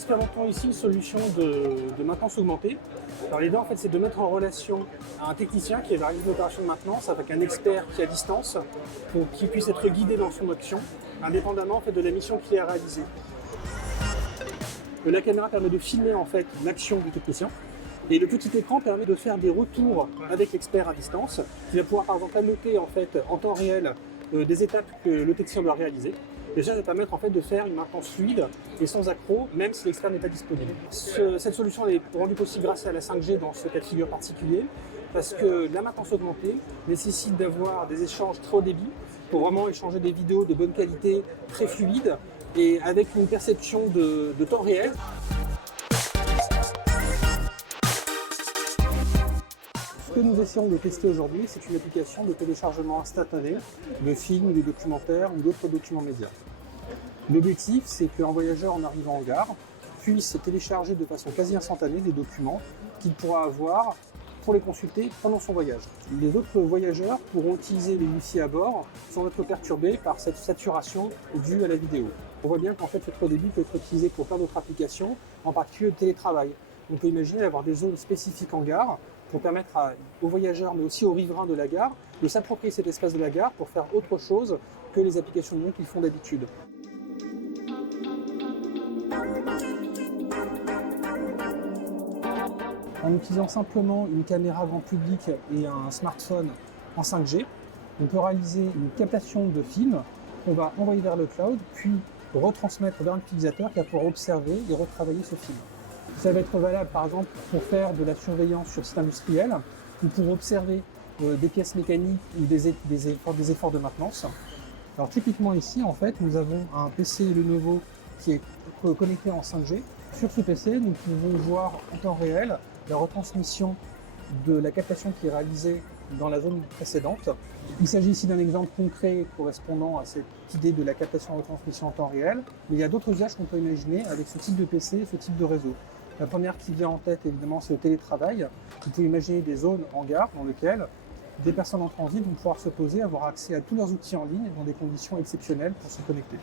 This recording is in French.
expérimentons ici une solution de maintenance augmentée. Alors l'idée en fait c'est de mettre en relation un technicien qui va réaliser une opération de maintenance avec un expert qui est à distance pour qu'il puisse être guidé dans son action, indépendamment en fait, de la mission qu'il a réalisée. La caméra permet de filmer en fait l'action du technicien et le petit écran permet de faire des retours avec l'expert à distance qui va pouvoir par exemple annoter en fait en temps réel des étapes que le technicien doit réaliser. Et ça va permettre en fait de faire une maintenance fluide et sans accroc, même si l'expert n'est pas disponible. Cette solution est rendue possible grâce à la 5G dans ce cas de figure particulier, parce que la maintenance augmentée nécessite d'avoir des échanges très haut débit pour vraiment échanger des vidéos de bonne qualité, très fluides et avec une perception de temps réel. Ce que nous essayons de tester aujourd'hui, c'est une application de téléchargement instantané de films, de documentaires ou d'autres documents médias. L'objectif, c'est qu'un voyageur en arrivant en gare puisse télécharger de façon quasi instantanée des documents qu'il pourra avoir pour les consulter pendant son voyage. Les autres voyageurs pourront utiliser les Wi-Fi à bord sans être perturbés par cette saturation due à la vidéo. On voit bien qu'en fait, le très haut débit peut être utilisé pour plein d'autres applications, en particulier le télétravail. On peut imaginer avoir des zones spécifiques en gare pour permettre aux voyageurs, mais aussi aux riverains de la gare, de s'approprier cet espace de la gare pour faire autre chose que les applications de monde qu'ils font d'habitude. En utilisant simplement une caméra grand public et un smartphone en 5G, on peut réaliser une captation de film qu'on va envoyer vers le cloud, puis retransmettre vers un utilisateur qui va pouvoir observer et retravailler ce film. Ça va être valable par exemple pour faire de la surveillance sur site industriel ou pour observer des pièces mécaniques ou des efforts de maintenance. Alors typiquement ici, en fait, nous avons un PC Lenovo qui est connecté en 5G. Sur ce PC, nous pouvons voir en temps réel la retransmission de la captation qui est réalisée dans la zone précédente. Il s'agit ici d'un exemple concret correspondant à cette idée de la captation retransmission en temps réel, mais il y a d'autres usages qu'on peut imaginer avec ce type de PC, ce type de réseau. La première qui vient en tête, évidemment, c'est le télétravail. Vous pouvez imaginer des zones en gare dans lesquelles des personnes en transit vont pouvoir se poser, avoir accès à tous leurs outils en ligne dans des conditions exceptionnelles pour se connecter.